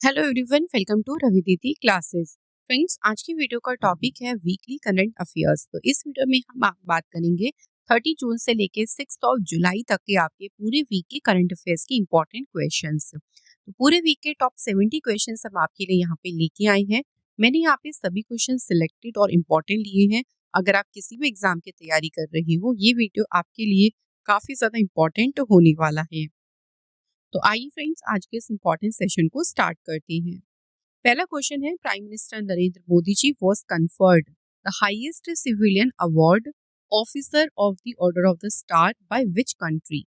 Hello everyone, welcome to Ravi Didi classes. Friends, आज की video का टॉपिक है वीकली करंट अफेयर्स। तो इस वीडियो में हम बात करेंगे 30 जून से लेके 6 ऑफ जुलाई तक के आपके पूरे वीक के करंट अफेयर्स की इंपॉर्टेंट क्वेश्चंस। तो पूरे वीक के टॉप 70 क्वेश्चंस हम आपके लिए यहाँ पे लेके आए हैं। मैंने यहाँ पे सभी क्वेश्चन सिलेक्टेड और इम्पोर्टेंट लिए हैं। अगर आप किसी भी एग्जाम की तैयारी कर रही हो, ये वीडियो आपके लिए काफी ज्यादा इम्पोर्टेंट होने वाला है। तो आइए फ्रेंड्स, आज के इस इम्पोर्टेंट सेशन को स्टार्ट करते हैं। पहला क्वेश्चन है, prime minister Narendra Modi ji was conferred the highest civilian award officer of the order of the star by which country.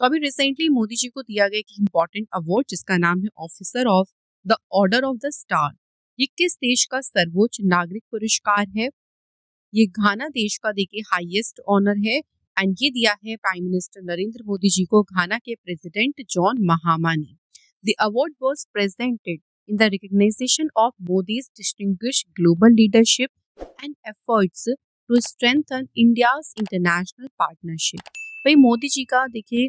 तो अभी रिसेंटली मोदी जी को दिया गया एक इम्पोर्टेंट अवार्ड जिसका नाम है officer of the order of the star. ये किस देश का सर्वोच्च नागरिक पुरस्कार है? ये घाना देश का देखिए हाईएस्ट ऑनर है एंड ये दिया है प्राइम मिनिस्टर नरेंद्र मोदी जी को घाना के प्रेसिडेंट जॉन महामा ने। The award was presented in the recognition of Modi's distinguished global leadership and efforts to strengthen India's international partnership। भाई मोदी जी का देखिए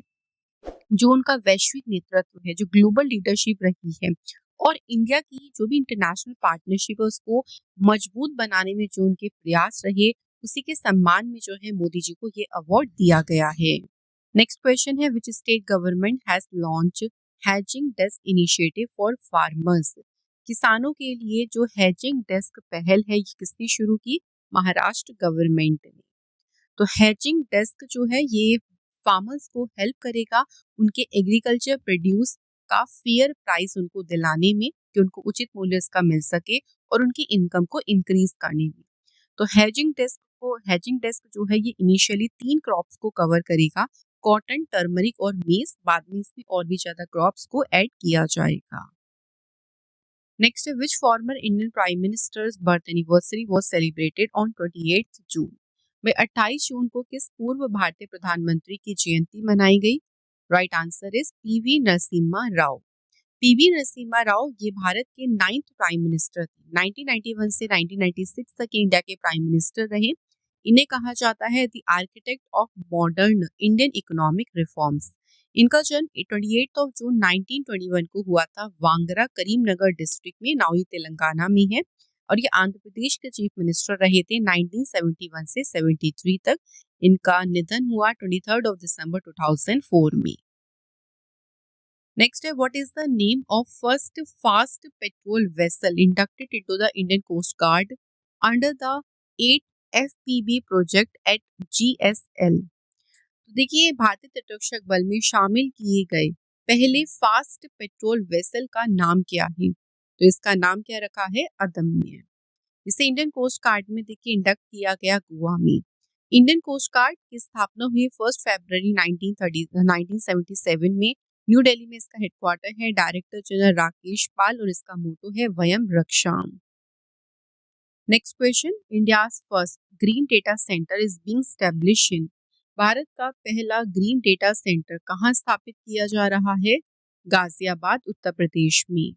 जो उनका वैश्विक नेतृत्व है, जो ग्लोबल लीडरशिप रही है और इंडिया की जो भी इंटरनेशनल पार्टनरशिप है उसको मजबूत बनाने में जो उनके प्रयास रहे, उसी के सम्मान में जो है मोदी जी को ये अवार्ड दिया गया है। नेक्स्ट क्वेश्चन है, which state government has launch hedging desk initiative for farmers. किसानों के लिए जो हैजिंग डेस्क पहल है ये किसने शुरू की? महाराष्ट्र गवर्नमेंट ने। तो हैजिंग डेस्क जो है ये फार्मर्स को हेल्प करेगा उनके एग्रीकल्चर प्रोड्यूस का फेयर प्राइस उनको दिलाने में, कि उनको उचित मूल्य इसका मिल सके और उनकी इनकम को इंक्रीज करने में। तो हैजिंग डेस्क जो है ये इनिशियली 3 क्रॉप्स को कवर करेगा, कॉटन, टर्मरिक और मेज। बाद में इसमें और भी ज्यादा क्रॉप्स को ऐड किया जाएगा। नेक्स्ट है, which former Indian prime ministers birth anniversary was celebrated on 28 June. भाई 28 जून को किस पूर्व भारतीय प्रधानमंत्री की जयंती मनाई गई? Right answer is PV Narasimha Rao. PV Narasimha Rao ये भारत के 9th प्राइम मिनिस्टर थे। 1991 से 1996 तक इंडिया के प्राइम मिनिस्टर रहे। इन्हें कहा जाता है the architect of modern Indian economic reforms. इनका जन्म 28 ऑफ जून 1921 को हुआ था वांगरा, करीमनगर डिस्ट्रिक्ट में, नाउ ये तेलंगाना में है। और ये आंध्र प्रदेश के चीफ मिनिस्टर रहे थे 1971 से 73 तक। इनका निधन हुआ 23 ऑफ दिसंबर 2004 में। नेक्स्ट है, what is the name of first fast patrol vessel inducted into the Indian coast guard under the 8 FPB project at GSL। तो देखिए, भारतीय तटरक्षक बल में शामिल किए गए पहले फास्ट पेट्रोल वेसल का नाम क्या है? तो इसका नाम क्या रखा है? अदम्य। इसे इंडियन कोस्ट गार्ड में देखिए इंडक्ट किया गया गोवा में। इंडियन कोस्ट गार्ड की स्थापना हुई 1 फरवरी 1977 में। न्यू दिल्ली में इसका हेडक्वार्टर है। डायरेक्टर जनरल राकेश पाल और इसका मोटो है वयम रक्षाम। Next question, India's first green data centre is being established in. Bharat का पहला ग्रीन डेटा सेंटर कहाँ स्थापित किया जा रहा है? गाजियाबाद, उत्तर प्रदेश में।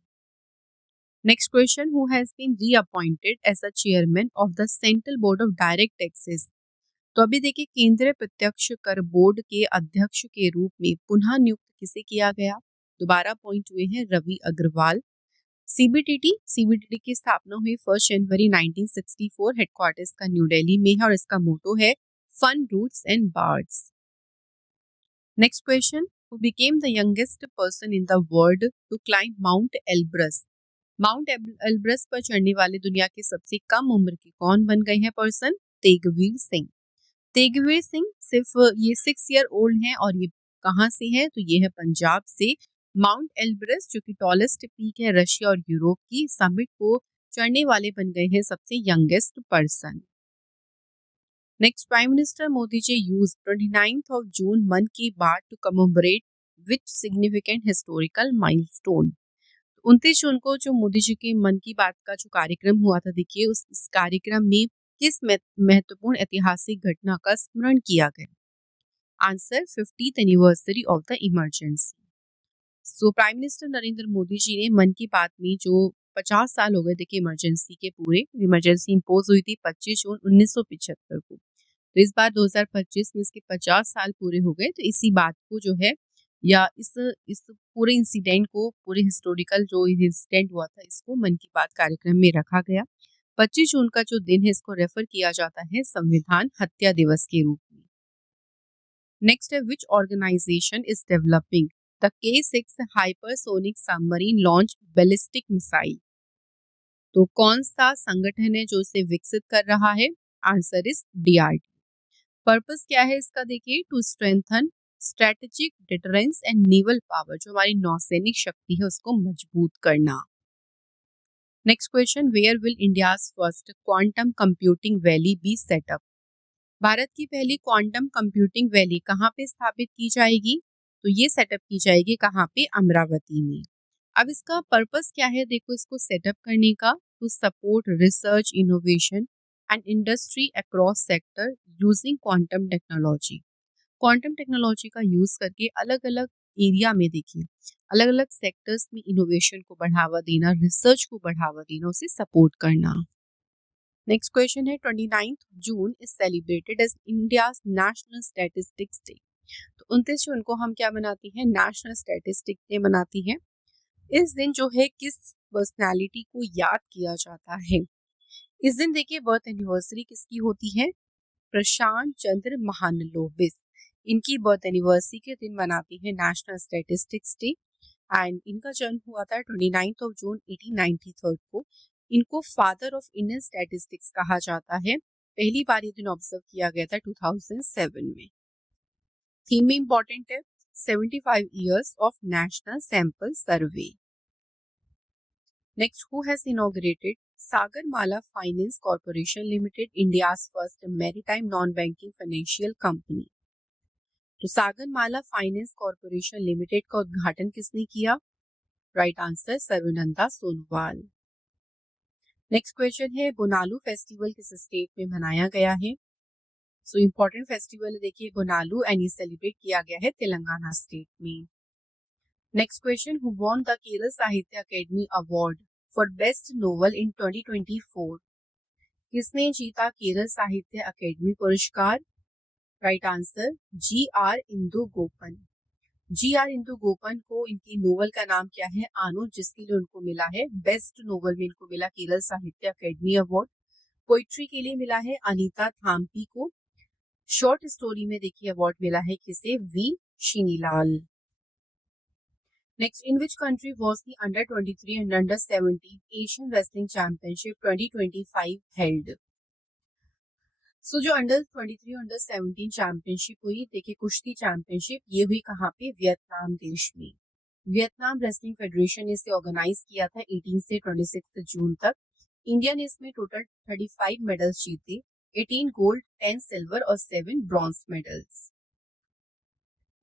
Next question, who has been reappointed as the chairman of the central board of direct taxes. तो अभी देखिए, केंद्रीय प्रत्यक्ष कर बोर्ड के अध्यक्ष के रूप में पुनः नियुक्त किसे किया गया? दोबारा अपॉइंट हुए हैं रवि अग्रवाल। सीबीडीटी की स्थापना हुई 1 जनवरी 1964। हेडक्वार्टर्स का न्यू दिल्ली में है और इसका मोटो है fun roots and birds. Next question, who became the youngest person in the world to climb Mount Elbrus. Mount Elbrus पर चढ़ने वाले दुनिया के सबसे कम उम्र के कौन बन गए हैं पर्सन? तेगवीर सिंह। तेगवीर सिंह सिर्फ ये 6 ईयर ओल्ड हैं और ये कहाँ से है? तो ये है पंजाब से। माउंट एल्ब्रस जो कि टॉलेस्ट पीक है रशिया और यूरोप की, समिट को चढ़ने वाले बन गए हैं सबसे youngest person. Next, prime minister Modi ji use 29th of June Mann Ki Baat to commemorate which significant historical milestone. 29 जून को जो मोदी जी के मन की बात का जो कार्यक्रम हुआ था, देखिए इस कार्यक्रम में किस महत्वपूर्ण ऐतिहासिक घटना का स्मरण किया गया? Answer 50th anniversary of the emergency. So prime minister Narendra Modi ji ने मन की बात में जो 50 साल हो गए देखिए इमरजेंसी के पूरे, इमरजेंसी इम्पोज हुई थी 25 जून 1975 को। तो इस बार 2025 में इसके 50 साल पूरे हो गए, तो इसी बात को जो है या इस पूरे इंसिडेंट को, पूरे हिस्टोरिकल जो इंसिडेंट हुआ था, इसको मन की बात कार्यक्रम में रखा गया। 25 जून का जो दिन है, इसको रेफर किया जाता है संविधान हत्या दिवस के रूप में। नेक्स्ट है, which organisation is developing the K6 hypersonic submarine launch ballistic missile? तो कौन सा संगठन है जो इसे विकसित कर रहा है? Answer is DRDO। पर्पस क्या है इसका? देखिए, to strengthen strategic deterrence and naval power, जो हमारी नौसैनिक शक्ति है उसको मजबूत करना। Next question, where will India's first quantum computing valley be set up? Bharat की पहली क्वांटम कंप्यूटिंग वैली कहाँ पे स्थापित की जाएगी? तो ये सेटअप की जाएगी कहाँ पे? अमरावती में। अब इसका पर्पस क्या है? देखो, इसको सेटअप करने का, to support research innovation and industry across sector using quantum technology. Quantum technology का यूज करके अलग अलग एरिया में, देखिए, अलग अलग सेक्टर्स में इनोवेशन को बढ़ावा देना, रिसर्च को बढ़ावा देना, उसे सपोर्ट करना। नेक्स्ट क्वेश्चन है, 29 June is celebrated as India's national statistics day. तो 29 जून को हम क्या मनाती हैं? नेशनल स्टैटिस्टिक्स डे मनाती हैं। इस दिन जो है किस पर्सनालिटी को याद किया जाता है? इस दिन देखिए बर्थ एनिवर्सरी किसकी होती है? प्रशांत चंद्र महानलोबिस। इनकी बर्थ एनिवर्सरी के दिन मनाती है नेशनल स्टैटिस्टिक्स डे। एंड इनका जन्म हुआ था 29 जून 1893 को। इनको फादर ऑफ इंडियन स्टैटिस्टिक्स कहा जाता है। पहली बार ये दिन ऑब्जर्व किया गया था 2007 में। थीम में इंपॉर्टेंट है, 75 years of national sample survey. Next, who has inaugurated Sagarmala finance corporation limited, India's first maritime non banking financial company? तो सागरमाला फाइनेंस कॉर्पोरेशन लिमिटेड का उद्घाटन किसने किया? Right answer, Sarbananda Sonowal. Next question है, बोनालू फेस्टिवल किस स्टेट में मनाया गया है? सो इम्पोर्टेंट फेस्टिवल है, देखिए, बोनालू, एंड ये सेलिब्रेट किया गया है तेलंगाना स्टेट में। Next question, who won the Kerala Sahitya Akademi award for best novel in 2024? किसने जीता केरल साहित्य अकेडमी पुरस्कार? Right answer, GR Indu Gopan. GR Indu Gopan को, इनकी नोवेल का नाम क्या है? आनो, जिसके लिए उनको मिला है बेस्ट नोवेल में, इनको मिला केरल साहित्य अकेडमी अवार्ड। पोइट्री के लिए मिला है अनीता थाम्पी को। शॉर्ट स्टोरी में देखिए अवार्ड मिला है किसे? V Sheenilal. Next, in which country was the under 23 and under 17 Asian wrestling championship 2025 held? So जो अंडर 23 अंडर 17 चैंपियनशिप हुई, देखिए कुश्ती चैंपियनशिप, ये हुई कहाँ पे? वियतनाम देश में। वियतनाम रेसलिंग फेडरेशन ने इसे ऑर्गेनाइज किया था 18 से 26 जून तक। इंडिया ने इसमें टोटल 35 मेडल्स जीते, 18 गोल्ड, 10 सिल्वर और 7 bronze medals.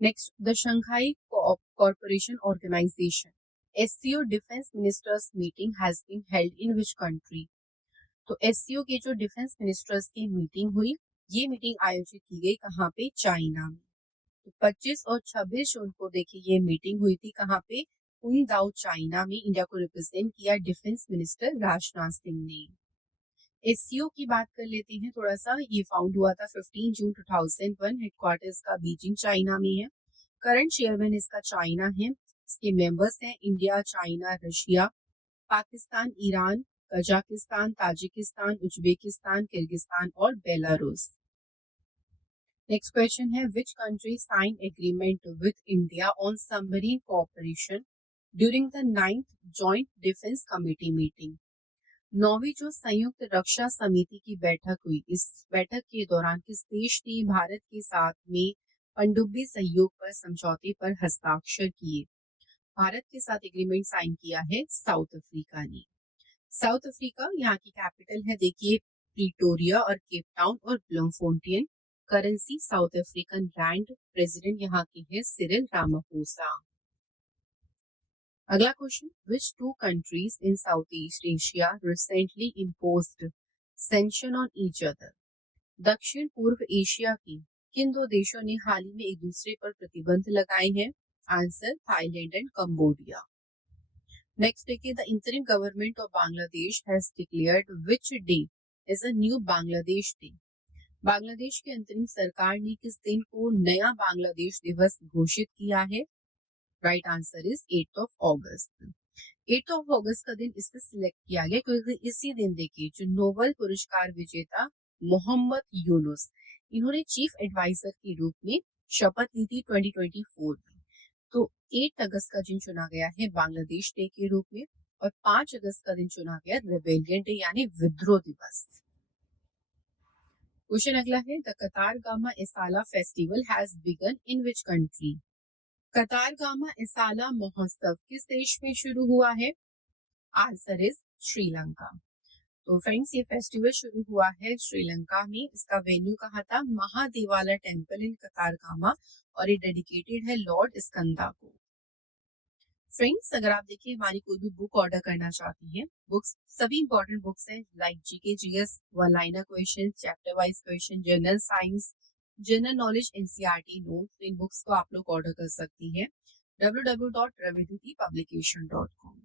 Next, the Shanghai corporation organisation SCO defence ministers meeting has been held in which country? तो SCO के जो डिफेंस मिनिस्टर्स की मीटिंग हुई, ये मीटिंग आयोजित की गई कहाँ पे? चाइना में। तो 25 और 26 जून को देखिए ये मीटिंग हुई थी कहाँ पे? क्विंगदाओ चाइना में। इंडिया को रिप्रेजेंट किया डिफेंस मिनिस्टर राजनाथ सिंह ने। SCO की बात कर लेते हैं थोड़ा सा। ये फाउंड हुआ था 15 जून 2001। हेडक्वार्टर्स का बीजिंग चाइना में है। करंट चेयरमैन इसका चाइना है। इसके मेंबर्स हैं India, China, Russia, Pakistan, Iran, Kazakhstan, Tajikistan, Uzbekistan, Kyrgyzstan और बेलारूस। नेक्स्ट क्वेश्चन है, which country sign agreement with India on submarine cooperation during the 9th joint defence committee meeting? 9वीं जो संयुक्त रक्षा समिति की बैठक हुई, इस बैठक के दौरान किस देश ने भारत के साथ में पनडुब्बी सहयोग पर समझौते पर हस्ताक्षर किए? भारत के साथ एग्रीमेंट साइन किया है साउथ अफ्रीका ने। साउथ अफ्रीका, यहाँ की कैपिटल है देखिए प्रीटोरिया और केप टाउन और Bloemfontein. Currency South African rand. President यहाँ के हैं सिरिल रामाफोसा। अगला question, which two countries in South East Asia recently imposed sanction on each other? दक्षिण पूर्व एशिया के किन दो देशों ने हाल ही में एक दूसरे पर प्रतिबंध लगाए हैं? Answer, Thailand and Cambodia. Next देखिए, the interim government of Bangladesh has declared which day is a new Bangladesh day? Bangladesh की अंतरिम सरकार ने किस दिन को नया बांग्लादेश दिवस घोषित किया है? Right answer is 8 of August. 8 of अगस्त का दिन इससे सिलेक्ट किया गया क्योंकि इसी दिन देखिए जो नोबेल पुरस्कार विजेता मोहम्मद यूनुस, इन्होंने चीफ एडवाइजर के रूप में शपथ ली थी 2024 में। तो 8 अगस्त का दिन चुना गया है बांग्लादेश डे के रूप में और 5 अगस्त का दिन चुना गया रेबेलियन डे यानी विद्रोह दिवस। क्वेश्चन अगला है, the Kataragama Esala festival has begun in which country? Kataragama Esala महोत्सव किस देश में शुरू हुआ है? Answer is Sri Lanka. तो फ्रेंड्स ये फेस्टिवल शुरू हुआ है श्रीलंका में। इसका वेन्यू कहा था महादेवाला टेम्पल इन कतारगामा और ये डेडिकेटेड है लॉर्ड स्कंदा को। फ्रेंड्स अगर आप देखिए हमारी कोई भी बुक ऑर्डर करना चाहती हैं, बुक्स सभी इंपॉर्टेंट बुक्स हैं like GK GS, one liner question, chapter wise question, general science, general knowledge, NCERT notes, इन बुक्स को आप लोग ऑर्डर कर सकती हैं www.ravidutipublication.com।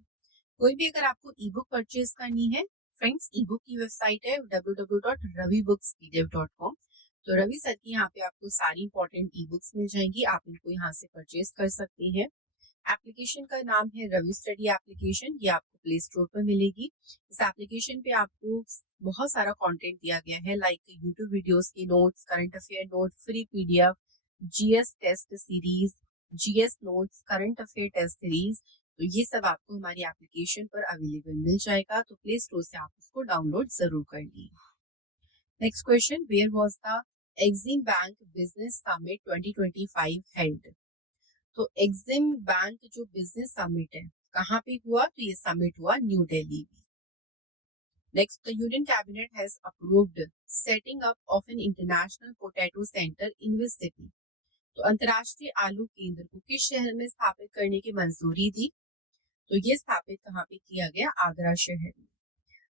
कोई भी अगर आपको ई बुक परचेज करनी है फ्रेंड्स, ई बुक की वेबसाइट है www.ravibookspdf.com। तो रवि सर की यहाँ पे आपको सारी इंपॉर्टेंट ई बुक्स मिल जाएंगी, आप इनको यहाँ से परचेज कर सकते हैं। एप्लीकेशन का नाम है रवि स्टडी एप्लीकेशन, ये आपको प्ले स्टोर पर मिलेगी। इस एप्लीकेशन पे आपको बहुत सारा कंटेंट दिया गया है लाइक यूट्यूब वीडियोस के notes, current affair note, free PDF, GS test series, GS notes, current affair test series. तो ये सब आपको हमारी एप्लीकेशन पर अवेलेबल मिल जाएगा, तो प्ले स्टोर से आप उसको डाउनलोड जरूर कर लीजिए। Next question, where was the EXIM bank business summit 2025 held? तो एक्सिम बैंक जो बिजनेस समिट है कहाँ पे हुआ? तो ये समिट हुआ न्यू दिल्ली में। Next, the union cabinet has approved setting up of an international potato centre in which city? तो अंतर्राष्ट्रीय आलू केंद्र को किस शहर में स्थापित करने की मंजूरी दी? तो ये स्थापित कहाँ पे किया गया? आगरा शहर में।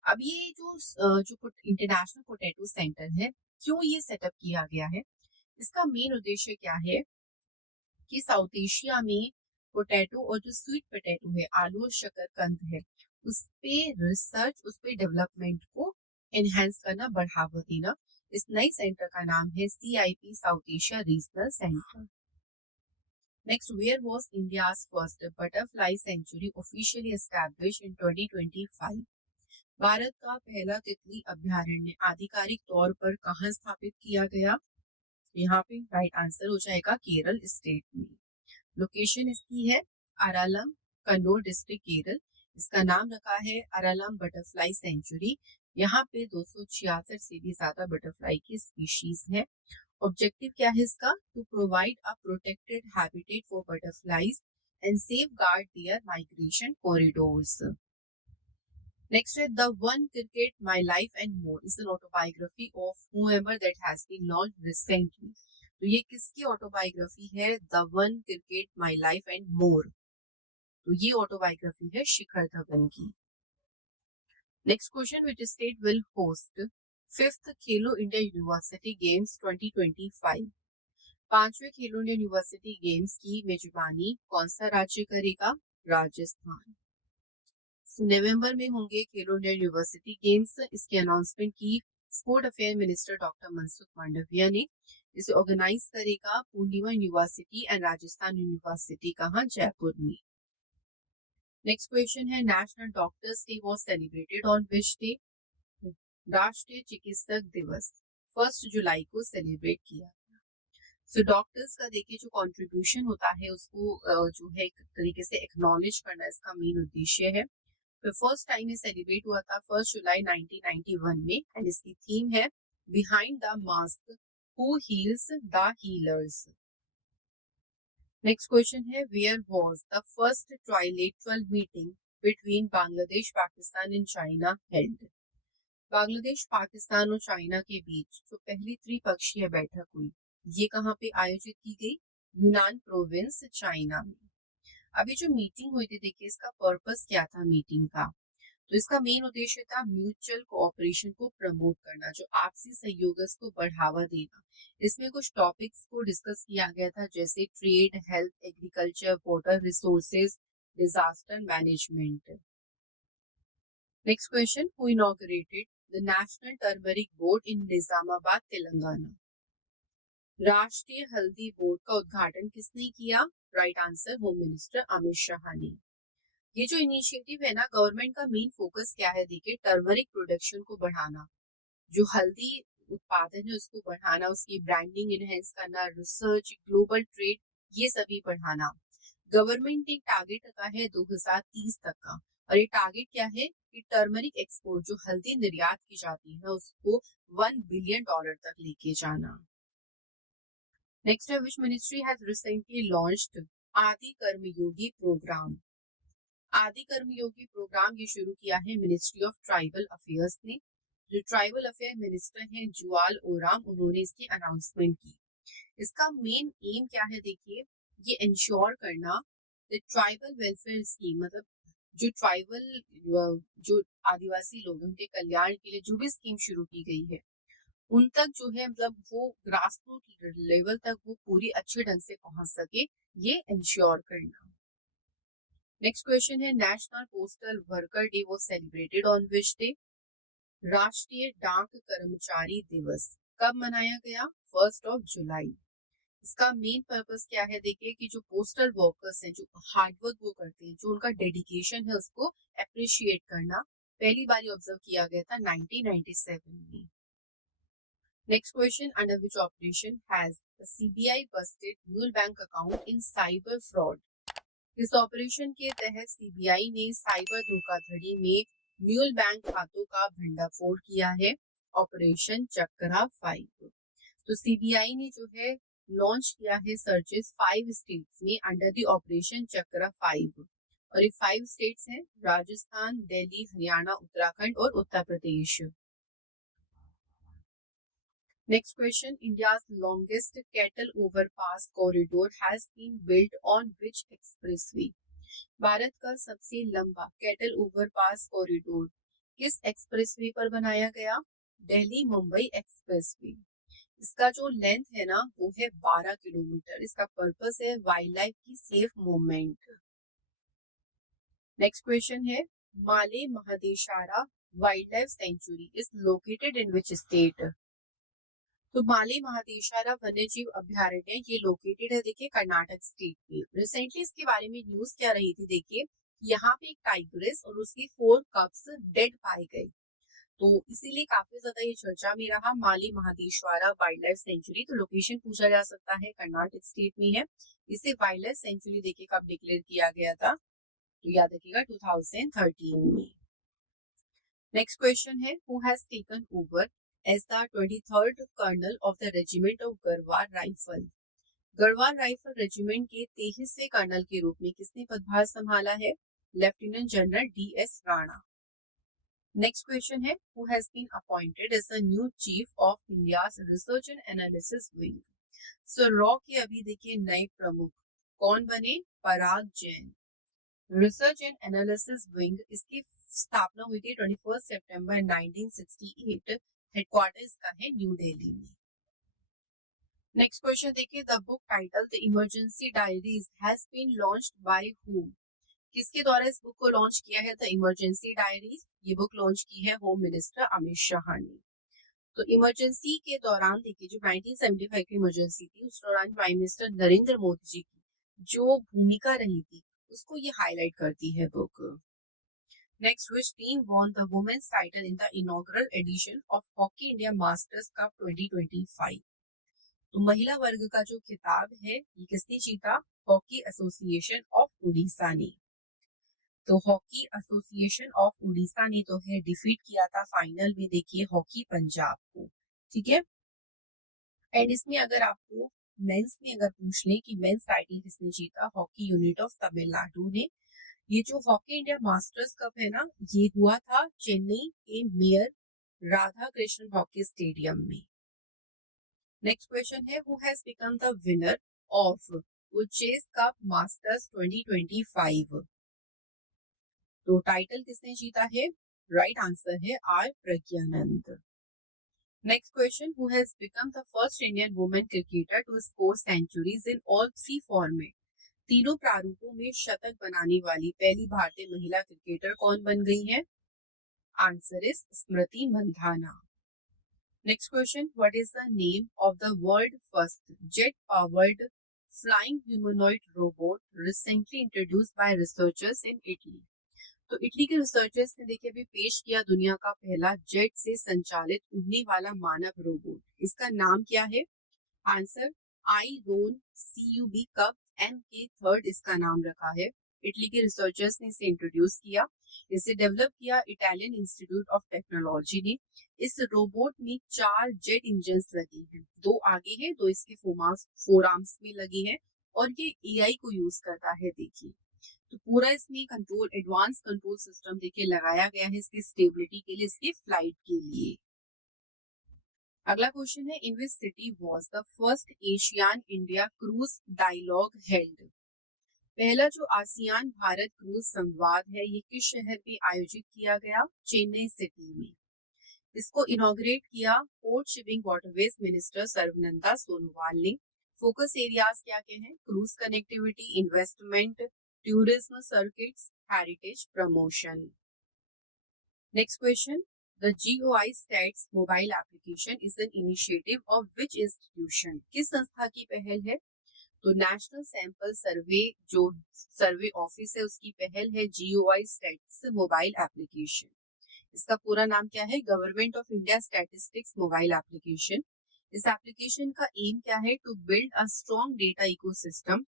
अब ये जो इंटरनेशनल पोटैटो सेंटर है, क्यों ये सेटअप किया गया है? इसका मेन उद्देश्य क्या है कि साउथ एशिया में पोटैटो और जो स्वीट पोटैटो है, आलू और शकरकंद है, उस पे रिसर्च, उस पे डेवलपमेंट को एनहेंस करना, बढ़ावा देना। इस नई सेंटर का नाम है CIP South Asia regional centre. Next, where was India's first butterfly sanctuary officially established in 2025? Bharat का पहला तितली अभ्यारण्य आधिकारिक तौर पर कहाँ स्थापित किया गया? यहाँ पे राइट आंसर हो जाएगा केरल स्टेट में। लोकेशन इसकी है अरालम, कन्नौर डिस्ट्रिक्ट, केरल। इसका नाम रखा है अरालम बटरफ्लाई सेंचुरी। यहाँ पे 266 से भी ज्यादा बटरफ्लाई की स्पीशीज है। ऑब्जेक्टिव क्या है इसका? To provide a protected habitat for butterflies and safeguard their migration corridors. Next is The One Cricket, My Life and More is an autobiography of whoever that has been launched recently. तो ये किसकी autobiography है? The One Cricket, My Life and More। तो ये autobiography है शिखर धवन की। Next question, which state will host 5th Khelo India university games 2025? पांचवें खेलो India university games की मेजबानी कौन सा राज्य करेगा? राजस्थान। नवंबर में होंगे खेलो इंडिया यूनिवर्सिटी गेम्स। इसकी अनाउंसमेंट की sport affair minister doctor Mansukh Mandaviya ने। इसे ऑर्गेनाइज करेगा पूर्णिमा यूनिवर्सिटी एंड राजस्थान यूनिवर्सिटी, कहाँ? जयपुर में। नेक्स्ट क्वेश्चन है, national doctors day was celebrated on which day? राष्ट्रीय चिकित्सक दिवस 1 जुलाई को सेलिब्रेट किया गया। सो डॉक्टर्स का देखिए जो कॉन्ट्रीब्यूशन होता है उसको जो है एक तरीके से एक्नॉलेज करना इसका मेन उद्देश्य है। तो फर्स्ट टाइम ये सेलिब्रेट हुआ था 1 जुलाई 1991 में एंड इसकी थीम है behind the mask who heals the healers. Next question है, where was the first trilateral meeting between Bangladesh, Pakistan and China held? Bangladesh, Pakistan और चाइना के बीच जो पहली त्रिपक्षीय बैठक हुई, ये कहाँ पे आयोजित की गई? यूनान प्रोविंस, चाइना में। अभी जो मीटिंग हुई थी देखिए इसका पर्पस क्या था मीटिंग का? तो इसका मेन उद्देश्य था म्यूचुअल कोऑपरेशन को प्रमोट करना, जो आपसी सहयोग को बढ़ावा देना। इसमें कुछ टॉपिक्स को डिस्कस किया गया था जैसे trade, health, agriculture, water resources, disaster management. Next question, who inaugurated the national turmeric board in Nizamabad, Telangana? राष्ट्रीय हल्दी बोर्ड का उद्घाटन किसने किया? Right answer home minister Amit Shah ने। ये जो इनिशिएटिव है ना, गवर्नमेंट का मेन फोकस क्या है, देखिए टर्मरिक प्रोडक्शन को बढ़ाना, जो हल्दी उत्पादन है उसको बढ़ाना, उसकी ब्रांडिंग इनहेंस करना, रिसर्च, ग्लोबल ट्रेड, ये सभी बढ़ाना। गवर्नमेंट ने एक टारगेट रखा है 2030 तक का, और ये टारगेट क्या है कि टर्मरिक एक्सपोर्ट, जो हल्दी निर्यात की जाती है, उसको $1 बिलियन तक लेके जाना। नेक्स्ट है, which ministry has recently launched आदि कर्मयोगी प्रोग्राम। आदि कर्मयोगी प्रोग्राम ये शुरू किया है मिनिस्ट्री ऑफ ट्राइबल अफेयर्स ने। जो ट्राइबल अफेयर मिनिस्टर हैं जुआल ओराम, उन्होंने इसकी अनाउंसमेंट की। इसका मेन एम क्या है, देखिए ये इंश्योर करना ट्राइबल वेलफेयर स्कीम, मतलब जो ट्राइबल जो आदिवासी लोग हैं उनके कल्याण के लिए जो भी स्कीम शुरू की गई है उन तक जो है, मतलब वो ग्रास रूट लेवल तक वो पूरी अच्छे ढंग से पहुंच सके, ये इंश्योर करना। नेक्स्ट क्वेश्चन है, national postal worker day was celebrated on which day. राष्ट्रीय डाक कर्मचारी दिवस कब मनाया गया? 1 जुलाई। इसका मेन पर्पस क्या है, देखिए कि जो पोस्टल वर्कर्स हैं, जो हार्डवर्क वो करते हैं, जो उनका डेडिकेशन है उसको अप्रिशिएट करना। पहली बार ऑब्जर्व किया गया था 1997 में। Next question, under which operation has the CBI Busted mule bank account in cyber fraud. इस ऑपरेशन के तहत सीबीआई ने साइबर धोखाधड़ी में म्यूल बैंक खातों का भंडाफोड़ किया है, ऑपरेशन चक्रा 5। तो सीबीआई ने जो है लॉन्च किया है सर्चेस 5 स्टेट्स में अंडर द ऑपरेशन चक्रा 5, और ये 5 स्टेट्स हैं राजस्थान, दिल्ली, हरियाणा, उत्तराखंड और Uttar Pradesh. Next question, India's longest cattle overpass corridor has been built on which expressway. Bharat का सबसे लंबा कैटल ओवरपास कॉरिडोर किस एक्सप्रेसवे पर बनाया गया? दिल्ली मुंबई एक्सप्रेसवे। इसका जो लेंथ है ना वो है 12 किलोमीटर। इसका पर्पस है वाइल्ड लाइफ की सेफ मूवमेंट। नेक्स्ट क्वेश्चन है, Male Mahadeshwara wildlife sanctuary is located in which state. तो माले महादेशारा वन्य जीव अभ्यारण्य ये लोकेटेड है, देखिए कर्नाटक स्टेट में। रिसेंटली इसके बारे में न्यूज क्या रही थी, देखिए यहाँ पे एक टाइग्रेस और उसकी 4 कब्स डेड पाए गए, तो इसीलिए काफी ज्यादा ये चर्चा में रहा माली महादेशवारा वाइल्ड लाइफ सेंचुरी। तो लोकेशन पूछा जा सकता है, कर्नाटक स्टेट में है। इसे वाइल्ड लाइफ सेंचुरी देखिए कब डिक्लेयर किया गया था, तो याद रखिएगा 2013 में। नेक्स्ट क्वेश्चन है, who has taken over as the 23rd colonel of the regiment of Garhwal rifle. Garhwal rifle regiment के 23वें कर्नल के रूप में किसने पदभार संभाला है? Lieutenant general DS Rana. Next question है, who has been appointed as the new chief of India's research and analysis wing. So रॉ के अभी देखिए नए प्रमुख कौन बने? Parag Jain. Research and analysis wing, इसकी स्थापना हुई थी 21 सितंबर 1968। हेडक्वार्टर इसका है न्यू दिल्ली में। नेक्स्ट क्वेश्चन देखिए, the book title the emergency diaries has been launched by whom. किसके द्वारा इस बुक को लॉन्च किया है? The emergency diaries. ये बुक लॉन्च की है होम मिनिस्टर अमित शाह ने। तो इमरजेंसी के दौरान देखिए जो 1975 की इमरजेंसी थी उस दौरान प्राइम मिनिस्टर नरेंद्र मोदी जी की जो भूमिका रही थी उसको ये हाईलाइट करती है book. Next, which team won the women's title in the inaugural edition of hockey India masters cup 2025। तो महिला वर्ग का जो खिताब है ये किसने जीता? हॉकी एसोसिएशन ऑफ उड़ीसा ने। तो हॉकी एसोसिएशन ऑफ उड़ीसा ने तो है डिफीट किया था फाइनल में, देखिए हॉकी पंजाब को। ठीक है, एंड इसमें अगर आपको मेंस में अगर पूछ ले कि मेंस टाइटल किसने जीता, हॉकी यूनिट ऑफ तमिलनाडु ने। ये जो हॉकी इंडिया मास्टर्स कप है ना, ये हुआ था चेन्नई के mayor Radha Krishna hockey stadium में। नेक्स्ट क्वेश्चन है, who has become the winner of chess cup masters 2025। तो टाइटल किसने जीता है? राइट आंसर है R Praggnanandhaa. Next question, who has become the first Indian women cricketer to score centuries in all 3 format. तीनों प्रारूपों में शतक बनाने वाली पहली भारतीय महिला क्रिकेटर कौन बन गई है? Answer is Smriti Mandhana. Next question, what is the name of the world first jet powered flying humanoid robot recently introduced by researchers in Italy. तो इटली के रिसर्चर्स ने देखिए अभी पेश किया दुनिया का पहला जेट से संचालित उड़ने वाला मानव रोबोट। इसका नाम क्या है? आंसर आईरोन CUB कब MK3 इसका नाम रखा है। इटली के रिसर्चर्स ने इसे इंट्रोड्यूस किया, इसे डेवलप किया इटालियन इंस्टीट्यूट ऑफ टेक्नोलॉजी ने। इस रोबोट में 4 जेट इंजन लगे हैं, 2 आगे है, 2 इसके फोर आर्म्स में लगे हैं और ये AI को यूज करता है। देखिए तो पूरा इसमें कंट्रोल, एडवांस कंट्रोल सिस्टम देखिए लगाया गया है इसकी स्टेबिलिटी के लिए, इसकी फ्लाइट के लिए। अगला क्वेश्चन है, in which city was the first ASEAN India cruise dialogue held? पहला जो आसियान भारत क्रूज संवाद है ये किस शहर में आयोजित किया गया? चेन्नई सिटी में। इसको इनॉग्रेट किया port shipping waterways minister Sarbananda Sonowal ने। फोकस एरियाज क्या क्या हैं? Cruise connectivity, investment, tourism circuits, heritage promotion. Next question, the GOI Stats mobile application is an initiative of which institution? किस संस्था की पहल है? तो नेशनल सैंपल सर्वे जो सर्वे ऑफिस है उसकी पहल है GOI Stats मोबाइल एप्लीकेशन। इसका पूरा नाम क्या है? Government of India statistics mobile application. इस एप्लीकेशन का एम क्या है? To build a strong data ecosystem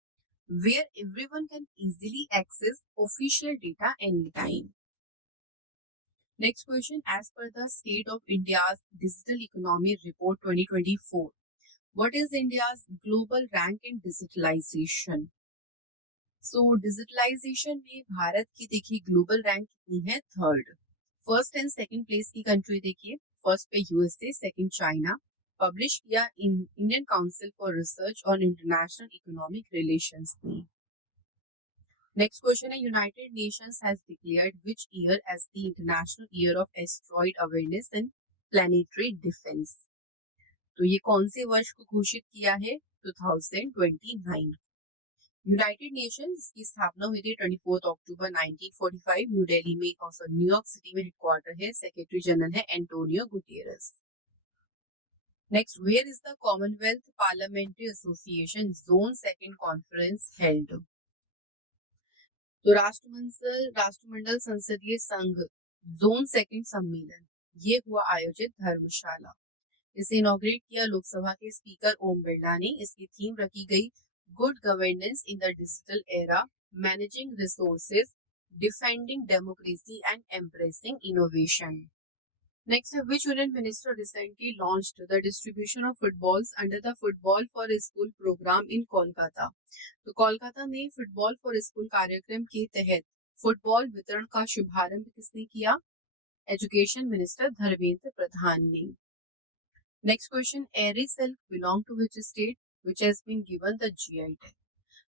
where everyone can easily access official data anytime. Next question, as per the State of India's Digital Economy Report 2024, what is India's global rank in digitalization? So digitalization में भारत की देखिए global rank कितनी है? 3rd। First and second place की country देखिए, first पे USA, second China. Publish किया Indian council for research on international economic relations ने। नेक्स्ट क्वेश्चन है, United Nations has declared which year as the international year of asteroid awareness and planetary defence? तो ये कौन से वर्ष को घोषित किया है? 2029। यूनाइटेड नेशंस की स्थापना हुई थी 24 अक्टूबर 1945 न्यू दिल्ली में, और न्यूयॉर्क सिटी में हेडक्वार्टर है, सेक्रेटरी जनरल है Antonio Guterres. Next, where is the Commonwealth parliamentary association zone second conference held? तो राष्ट्रमंडल संसदीय संघ जोन सेकंड सम्मेलन ये हुआ आयोजित धर्मशाला। इसे इनॉग्रेट किया लोकसभा के स्पीकर ओम बिरला ने। इसकी थीम रखी गई good governance in the digital era, managing resources, defending democracy and embracing innovation. Next, which union minister recently launched the distribution of footballs under the Football for School program in Kolkata? तो कोलकाता में football for school कार्यक्रम के तहत football वितरण का शुभारंभ किसने किया? एजुकेशन मिनिस्टर धर्मेंद्र प्रधान ने। Next question, Eri silk belong to which state which has been given the GI tag?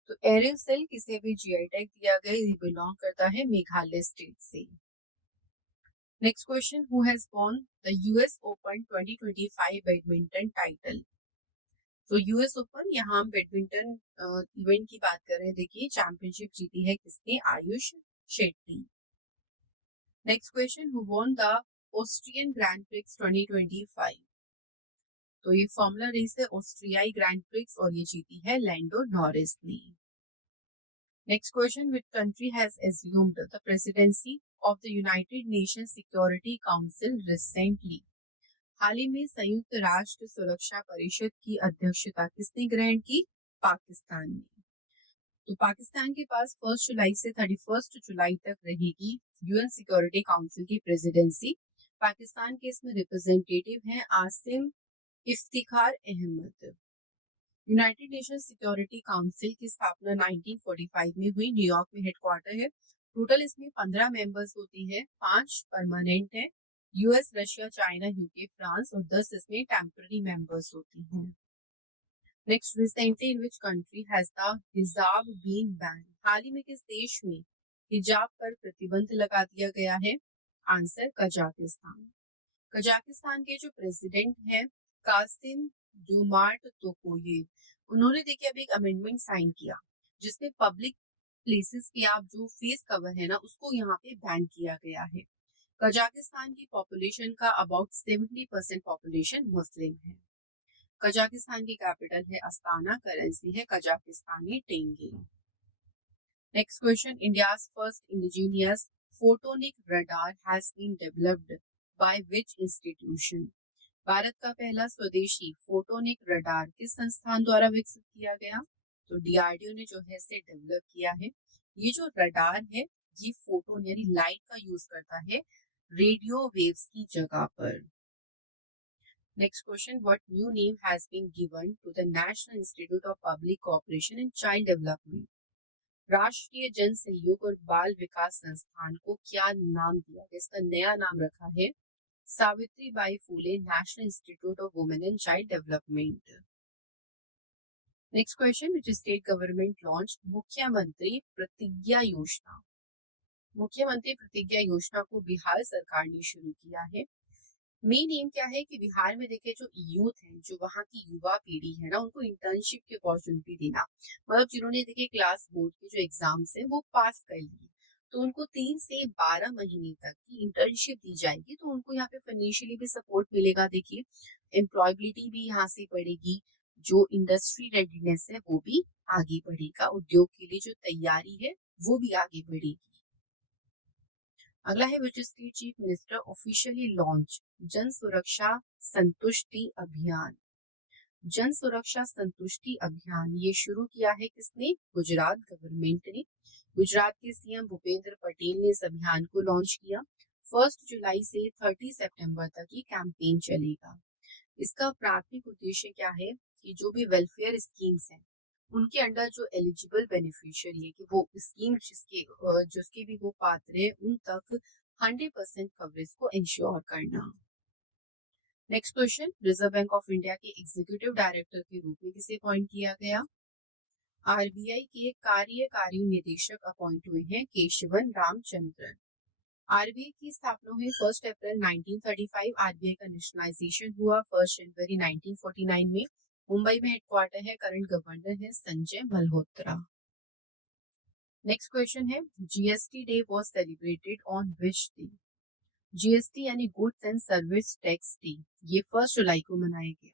तो एरी सिल्क किसे भी GI टैग दिया गया, ये बिलोंग करता है मेघालय स्टेट से। Next question, who has won the US Open 2025 badminton title? तो US ओपन, यहाँ हम बैडमिंटन इवेंट की बात कर रहे हैं। देखिए चैंपियनशिप जीती है किसने? Ayush Shetty. Next question, who won the Austrian grand prix 2025? तो ये फॉर्मूला रेस है ऑस्ट्रियाई ग्रैंड प्रिक्स और ये जीती है लैंडो नॉरिस ने। Next question, which country has assumed the presidency of the United Nations security council recently? हाल ही में संयुक्त राष्ट्र सुरक्षा परिषद की अध्यक्षता किसने ग्रहण की? पाकिस्तान ने। तो पाकिस्तान के पास 1 जुलाई से 31 जुलाई तक रहेगी UN सिक्योरिटी काउंसिल की प्रेसिडेंसी। पाकिस्तान के इसमें रिप्रेजेंटेटिव हैं Asim Iftikhar Ahmad. United Nation security council की स्थापना 1945 में हुई, न्यूयॉर्क में हेडक्वार्टर है। टोटल इसमें 15 मेंबर्स होती हैं, 5 परमानेंट हैं, US, Russia, China, UK, France, और 10 इसमें टेम्पररी मेंबर्स होती हैं। Next, recently in which country has the हिजाब बीन बैन? हाल ही में किस देश में हिजाब पर प्रतिबंध लगा दिया गया है? Answer Kazakhstan. कजाकिस्तान के जो प्रेसिडेंट हैं कासिम जोमार्ट तोकायेव, उन्होंने देखिए अभी एक अमेंडमेंट साइन किया जिसमें पब्लिक प्लेसेस पे आप जो फेस कवर है ना उसको यहाँ पे बैन किया गया है। कजाकिस्तान की पॉपुलेशन का अबाउट 70% पॉपुलेशन मुस्लिम है। कजाकिस्तान की कैपिटल है अस्ताना, करेंसी है Kazakhstani tenge. Next question, India's first indigenous photonic radar has been developed by which institution? Bharat का पहला स्वदेशी फोटोनिक रडार किस संस्थान द्वारा विकसित किया गया? तो डीआरडीओ ने जो है इसे डेवलप किया है। ये जो रडार है ये फोटोन यानी लाइट का यूज करता है रेडियो वेव्स की जगह पर। Next question, what new name has been given to the national institute of public cooperation in child development? राष्ट्रीय जन सहयोग और बाल विकास संस्थान को क्या नाम दिया गया? इसका नया नाम रखा है Savitribai Phule national institute of women and child development. Next question, which state government launch Mukhyamantri Pratigya योजना? मुख्यमंत्री प्रतिज्ञा योजना को बिहार सरकार ने शुरू किया है। मेन एम क्या है कि बिहार में देखिए जो यूथ है, जो वहाँ की युवा पीढ़ी है ना, उनको इंटर्नशिप की अपॉर्चुनिटी देना। मतलब जिन्होंने देखिए क्लास बोर्ड के जो एग्जाम्स है वो पास कर लिए, तो उनको 3 से 12 महीने तक की इंटर्नशिप दी जाएगी। तो उनको यहाँ पे फाइनेंशियली भी सपोर्ट मिलेगा। देखिए एम्प्लॉयबिलिटी भी यहाँ से बढ़ेगी, जो इंडस्ट्री रेडीनेस है वो भी आगे बढ़ेगा, उद्योग के लिए जो तैयारी है वो भी आगे बढ़ेगी। अगला है which state chief minister officially launch जन सुरक्षा संतुष्टि अभियान? जन सुरक्षा संतुष्टि अभियान ये शुरू किया है किसने? गुजरात गवर्नमेंट ने। गुजरात के सीएम भूपेंद्र पटेल ने इस अभियान को लॉन्च किया। 1 जुलाई से 30 सितंबर तक ये कैंपेन चलेगा। इसका प्राथमिक उद्देश्य क्या है कि जो भी वेलफेयर स्कीम्स हैं उनके अंडर जो एलिजिबल बेनिफिशियरी है कि वो स्कीम जिसके भी वो पात्र है उन तक 100% कवरेज को इंश्योर करना। Next question, reserve bank of India के एग्जीक्यूटिव डायरेक्टर के रूप में किसे अपॉइंट किया गया? आरबीआई के कार्यकारी निदेशक अपॉइंट हुए हैं केशवन रामचंद्रन। आरबीआई की स्थापना हुई 1 अप्रैल 1935। आरबीआई का नेशनलाइजेशन हुआ 1 जनवरी 1949 में। मुंबई में हेडक्वार्टर है। करंट गवर्नर है संजय मल्होत्रा। नेक्स्ट क्वेश्चन है, GST day was celebrated on which day? GST यानी goods and service tax day ये 1 जुलाई को मनाया गया।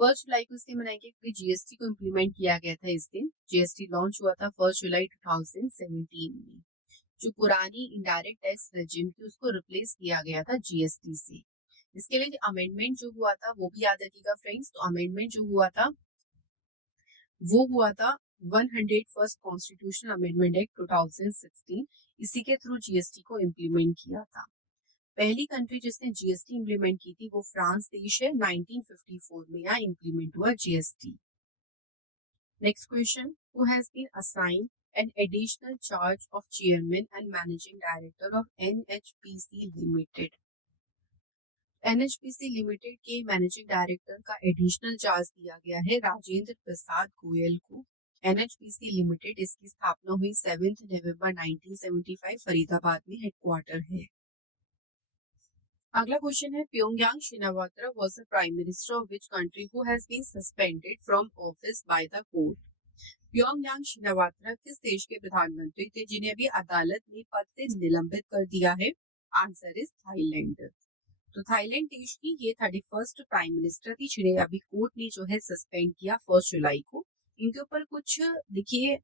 1 जुलाई को इसलिए मनाया गया क्योंकि जीएसटी को इम्प्लीमेंट किया गया था इस दिन। जीएसटी लॉन्च हुआ था 1 जुलाई 2017 में। जो पुरानी इनडायरेक्ट टैक्स रेजिम थी उसको रिप्लेस किया गया था जीएसटी से। इसके लिए अमेंडमेंट जो हुआ था वो भी याद रखिएगा फ्रेंड्स। तो अमेंडमेंट जो हुआ था वो हुआ था 101st कॉन्स्टिट्यूशनल अमेंडमेंट एक्ट 2016। इसी के थ्रू जीएसटी को इम्प्लीमेंट किया था। पहली कंट्री जिसने जीएसटी इम्प्लीमेंट की थी वो फ्रांस देश है। 1954 में यहाँ इम्प्लीमेंट हुआ GST. Next question, who has been assigned an additional charge of chairman and managing director of NHPC Limited? NHPC Limited के मैनेजिंग डायरेक्टर का एडिशनल चार्ज दिया गया है राजेंद्र प्रसाद गोयल को। NHPC Limited इसकी स्थापना हुई 7 नवंबर 1975। फरीदाबाद में हेडक्वार्टर है। अगला क्वेश्चन है, प्योंगयांग Shinawatra was the prime minister of which country who has been suspended from office by the court? प्योंगयांग शिनावात्रा किस देश के प्रधानमंत्री थे जिन्हें अभी अदालत ने पद से निलंबित कर दिया है? Answer is Thailand. तो थाईलैंड देश की ये 31st प्राइम मिनिस्टर थी जिन्हें अभी कोर्ट ने जो है सस्पेंड किया 1 जुलाई को। इनके ऊपर कुछ देखिए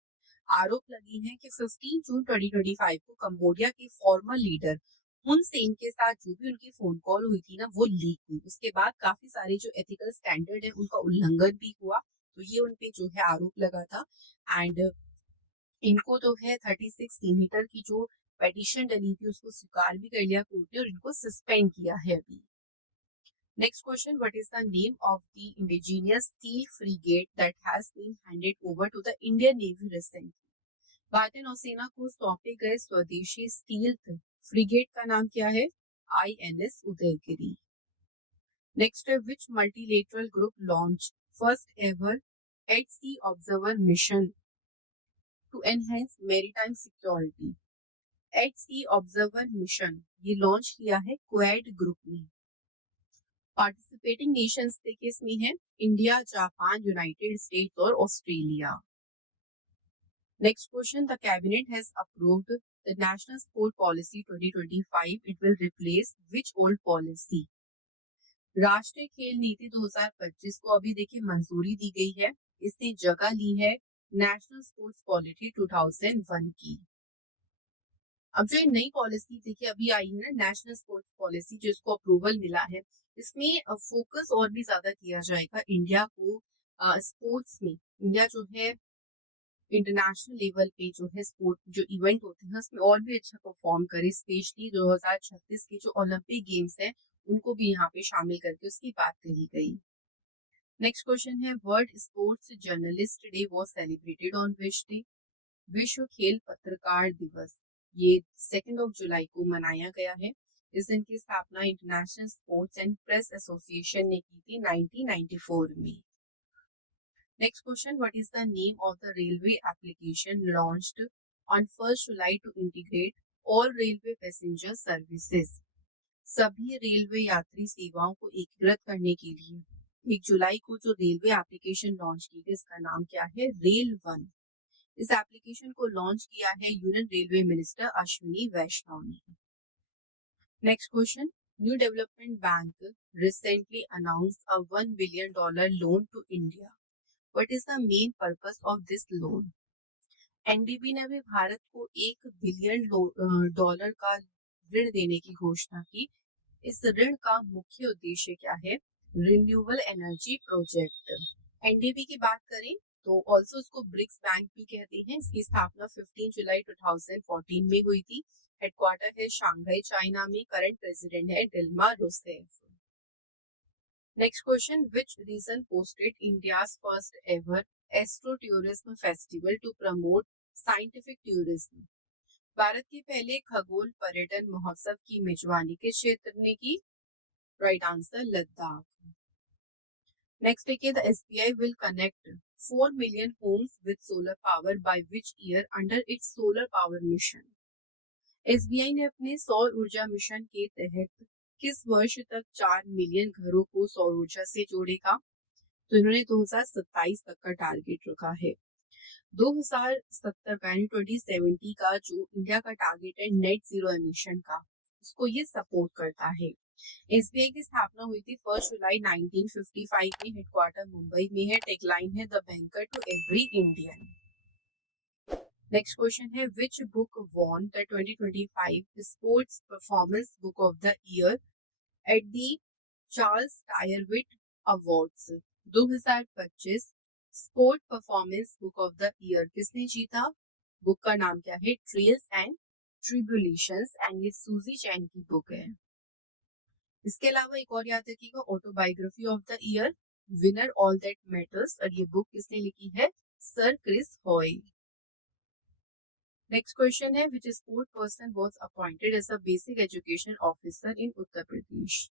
आरोप लगे हैं कि 15 जून 2025 को कंबोडिया के फॉर्मर लीडर हुन सेन के साथ जो भी उनकी फोन कॉल हुई थी ना वो लीक हुई। उसके बाद काफी सारे जो एथिकल स्टैंडर्ड है उनका उल्लंघन भी हुआ। तो ये उनपे जो है आरोप लगा था। एंड इनको तो है 36 सीनेटर की जो पेटिशन डली थी उसको स्वीकार भी कर लिया कोर्ट ने और इनको सस्पेंड किया है अभी। Next question, what is the name of the indigenous stealth frigate that has been handed over to the Indian navy recently? भारतीय नौसेना को सौंपे गए स्वदेशी स्टील फ्रिगेट का नाम क्या है? INS उदयगिरी। नेक्स्ट है, which multilateral group launch first ever at sea observer mission to enhance maritime security? At sea observer mission ये लॉन्च किया है क्वेड ग्रुप ने। पार्टिसिपेटिंग नेशंस इसमें है इंडिया, जापान, यूनाइटेड स्टेट्स और Australia. Next question, the cabinet has approved the national sport policy 2025। It will replace which old policy? राष्ट्रीय खेल नीति 2025 को अभी देखिए मंजूरी दी गई है। इसने जगह ली है नेशनल स्पोर्ट्स पॉलिसी 2001 की। अब जो ये नई पॉलिसी देखिए अभी आई है ना, नेशनल स्पोर्ट्स पॉलिसी, जिसको अप्रूवल मिला है, इसमें फोकस और भी ज्यादा किया जाएगा इंडिया को स्पोर्ट्स में। इंडिया जो है इंटरनेशनल लेवल पे जो है स्पोर्ट जो इवेंट होते हैं उसमें और भी अच्छा परफॉर्म करे, स्पेशली 2036 के जो ओलंपिक गेम्स हैं उनको भी यहाँ पे शामिल करके उसकी बात कही गई। नेक्स्ट क्वेश्चन है, world sports journalist day was celebrated on which day? विश्व खेल पत्रकार दिवस ये 2 जुलाई को मनाया गया है। इस दिन की स्थापना international sports and press association ने की थी 1994 में। Next question, what is the name of the railway application launched on 1 July to integrate all railway passenger services? सभी रेलवे यात्री सेवाओं को एकीकृत करने के लिए 1 जुलाई को जो रेलवे एप्लीकेशन लॉन्च की गई, इसका नाम क्या है? Rail one. इस एप्लीकेशन को लॉन्च किया है union railway minister Ashwini Vaishnaw ने। Next question, new development bank recently announced a $1 billion loan to India. What is the main purpose of this loan? NDB ने भी भारत को $1 बिलियन का ऋण देने की घोषणा की। इस ऋण का मुख्य उद्देश्य क्या है? Renewable energy project. एनडीबी की बात करें तो ऑल्सो उसको ब्रिक्स बैंक भी कहते हैं। इसकी स्थापना 15 जुलाई 2014 में हुई थी। हेडक्वार्टर है शंघाई चाइना में। करंट प्रेसिडेंट है Dilma Rousseff. Next question, which region hosted India's first ever astro tourism festival to promote scientific tourism? भारत के पहले खगोल पर्यटन महोत्सव की मेजबानी किस क्षेत्र ने की? Right answer, Ladakh. नेक्स्ट देखिए, the SBI will connect 4 million homes with solar power by which year under its solar power mission? SBI ने अपने सौर ऊर्जा मिशन के तहत किस वर्ष तक 4 मिलियन घरों को सौर ऊर्जा से जोड़ेगा? तो इन्होंने 2027 तक का टारगेट रखा है। 2070 का यानी 2070 का जो इंडिया का टारगेट है नेट जीरो एमिशन का, उसको ये सपोर्ट करता है। एसबीआई की स्थापना हुई थी 1 जुलाई 1955 में। हेडक्वार्टर मुंबई में है। टेगलाइन है the banker to every Indian. Next question है, which book won the 2025 sports performance book of the year at the Charles Tyrwhitt awards? 2025 sport performance book of the year किसने जीता? बुक का नाम क्या है? ट्रेल्स एंड ट्रिब्यूलेशंस, एंड ये सूजी चैन की बुक है। इसके अलावा एक और याद रखिएगा, autobiography of the year winner all that matters, और ये बुक किसने लिखी है? Sir Chris Hoy. Next question है, which sport person was appointed as a basic education officer in Uttar Pradesh?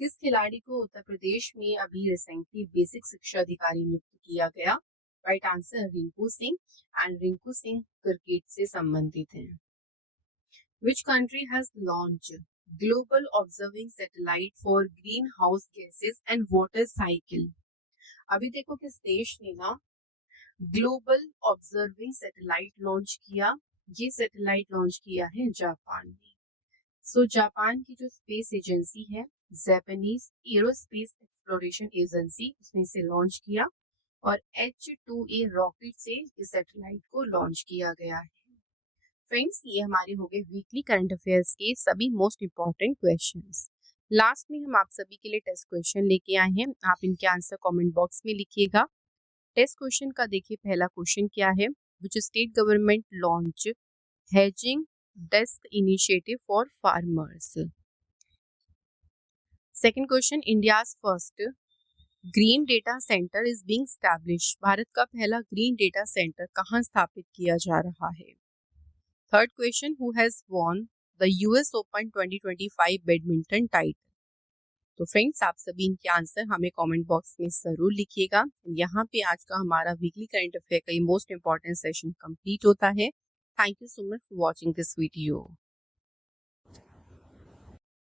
किस खिलाड़ी को उत्तर प्रदेश में अभी रिसेंटली बेसिक शिक्षा अधिकारी नियुक्त किया गया? Right answer, Rinku Singh. And Rinku Singh cricket से संबंधित हैं। Which country has launched global observing satellite for green house gases and water cycle? अभी देखो किस देश ने ना ग्लोबल ऑब्जर्विंग सैटेलाइट लॉन्च किया। ये सैटेलाइट लॉन्च किया है जापान ने। जापान की जो स्पेस एजेंसी है, जापानीज एरोस्पेस एक्सप्लोरेशन एजेंसी, उसने इसे लॉन्च किया और H2A रॉकेट से इस सैटेलाइट को लॉन्च किया गया है। फ्रेंड्स, ये हमारे हो गए वीकली करंट अफेयर्स के सभी मोस्ट इम्पोर्टेंट क्वेश्चंस। लास्ट में हम आप सभी के लिए टेस्ट क्वेश्चन लेके आए हैं। आप इनके आंसर कमेंट बॉक्स में लिखिएगा। टेस्ट क्वेश्चन का देखिए पहला क्वेश्चन क्या है? Which state government launch hedging desk initiative for farmers? Second question, India's first green data centre is being established. Bharat का पहला ग्रीन डेटा सेंटर कहाँ स्थापित किया जा रहा है? Third question, who has won the US open 2025 badminton title? तो friends, आप सभी इनके आंसर हमें कमेंट बॉक्स में जरूर लिखिएगा। यहाँ पे आज का हमारा वीकली करंट अफेयर का मोस्ट इंपॉर्टेंट सेशन कंप्लीट होता है। Thank you so much for watching this video.